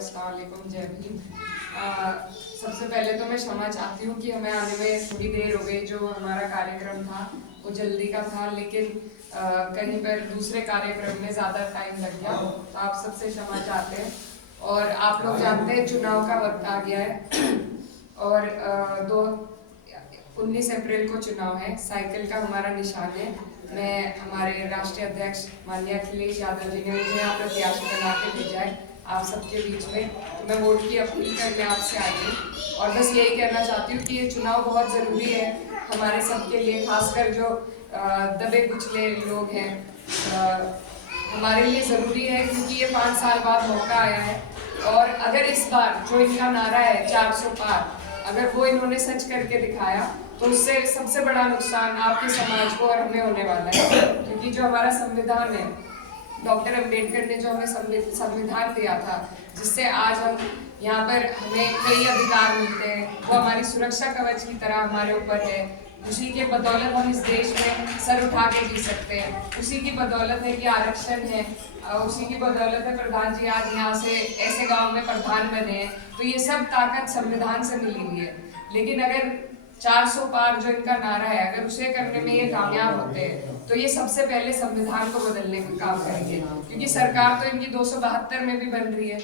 अस्सलाम वालेकुम, जय भीम। सबसे पहले तो मैं क्षमा चाहती हूँ कि हमें आने में थोड़ी देर हो गई। जो हमारा कार्यक्रम था वो जल्दी का था, लेकिन कहीं पर दूसरे कार्यक्रम में ज़्यादा टाइम लग गया, तो आप सबसे क्षमा चाहते हैं। और आप लोग जानते हैं चुनाव का वक्त आ गया है और 19 अप्रैल को चुनाव है। साइकिल का हमारा निशान है। मैं हमारे राष्ट्रीय अध्यक्ष माननीय अखिलेश यादव जी ने मुझे यहाँ प्रत्याशी बना के भेजा है आप सबके बीच में, तो मैं वोट की अपील करने आपसे आई हूँ। और बस यही कहना चाहती हूँ कि ये चुनाव बहुत ज़रूरी है हमारे सबके लिए, खासकर जो दबे कुचले लोग हैं। हमारे लिए ज़रूरी है क्योंकि ये 5 साल बाद मौका आया है। और अगर इस बार जो इनका नारा है 400 पार, अगर वो इन्होंने सच करके दिखाया तो उससे सबसे बड़ा नुकसान आपके समाज को और हमें होने वाला है। क्योंकि जो हमारा संविधान है, डॉक्टर अंबेडकर ने जो हमें संविधान दिया था, जिससे आज हम यहाँ पर हमें कई अधिकार मिलते हैं, वो हमारी सुरक्षा कवच की तरह हमारे ऊपर है। उसी के बदौलत हम इस देश में सर उठा के जी सकते हैं। उसी की बदौलत है कि आरक्षण है, उसी की बदौलत है प्रधान जी आज यहाँ से ऐसे गांव में प्रधान बने हैं। तो ये सब ताकत संविधान से मिली हुई है। लेकिन अगर 400 पार जो इनका नारा है, अगर उसे करने में ये कामयाब होते हैं तो ये सबसे पहले संविधान को बदलने का काम करेंगे। क्योंकि सरकार तो इनकी 272 में भी बन रही है,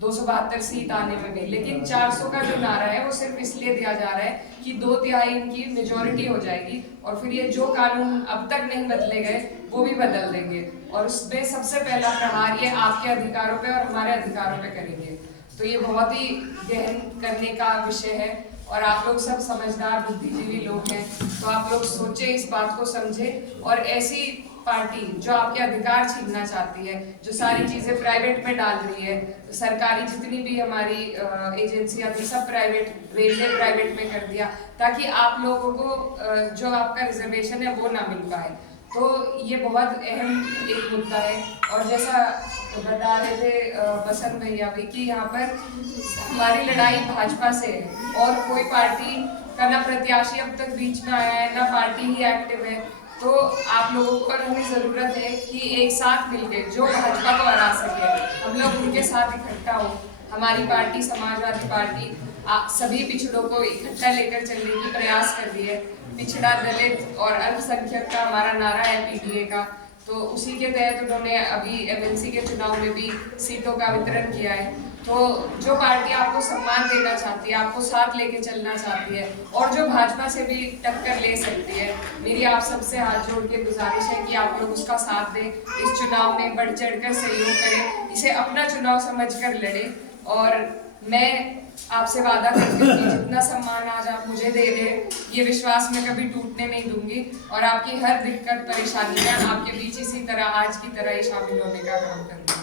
272 सीट आने में भी, लेकिन 400 का जो नारा है वो सिर्फ इसलिए दिया जा रहा है कि 2/3 इनकी मेजोरिटी हो जाएगी और फिर ये जो कानून अब तक नहीं बदले गए वो भी बदल देंगे। और उसमें सबसे पहला प्रहार ये आपके अधिकारों पे और हमारे अधिकारों पे करेंगे। तो ये बहुत ही गहन करने का विषय है और आप लोग सब समझदार बुद्धिजीवी लोग हैं, तो आप लोग सोचे, इस बात को समझे। और ऐसी पार्टी जो आपके अधिकार छीनना चाहती है, जो सारी चीज़ें प्राइवेट में डाल रही है, तो सरकारी जितनी भी हमारी एजेंसियां थी सब प्राइवेट, रेलवे प्राइवेट में कर दिया ताकि आप लोगों को जो आपका रिजर्वेशन है वो ना मिल पाए। तो ये बहुत अहम एक मुद्दा है। और जैसा बता रहे थे बसंत भैया भी कि यहाँ पर हमारी लड़ाई भाजपा से है और कोई पार्टी का ना प्रत्याशी अब तक बीच में आया है, ना पार्टी ही एक्टिव है। तो आप लोगों को हमें ज़रूरत है कि एक साथ मिलकर जो भाजपा को हरा सके हम लोग उनके साथ इकट्ठा हो। हमारी पार्टी समाजवादी पार्टी सभी पिछड़ों को इकट्ठा लेकर चलने की प्रयास कर रही है। पिछड़ा, दलित और अल्पसंख्यक का हमारा नारा है पीडीए का, तो उसी के तहत उन्होंने अभी एमएलसी के चुनाव में भी सीटों का वितरण किया है। तो जो पार्टी आपको सम्मान देना चाहती है, आपको साथ लेके चलना चाहती है और जो भाजपा से भी टक्कर ले सकती है, मेरी आप सबसे हाथ जोड़ के गुजारिश है कि आप लोग उसका साथ दें, इस चुनाव में बढ़ चढ़कर सहयोग करें, इसे अपना चुनाव समझकर लड़ें। और मैं आपसे वादा करती हूँ कि जितना सम्मान आज आप मुझे दे रहे हैं, ये विश्वास मैं कभी टूटने नहीं दूंगी और आपकी हर दिक्कत परेशानी में आपके बीच इसी तरह आज की तरह ही शामिल होने का काम करूँगी।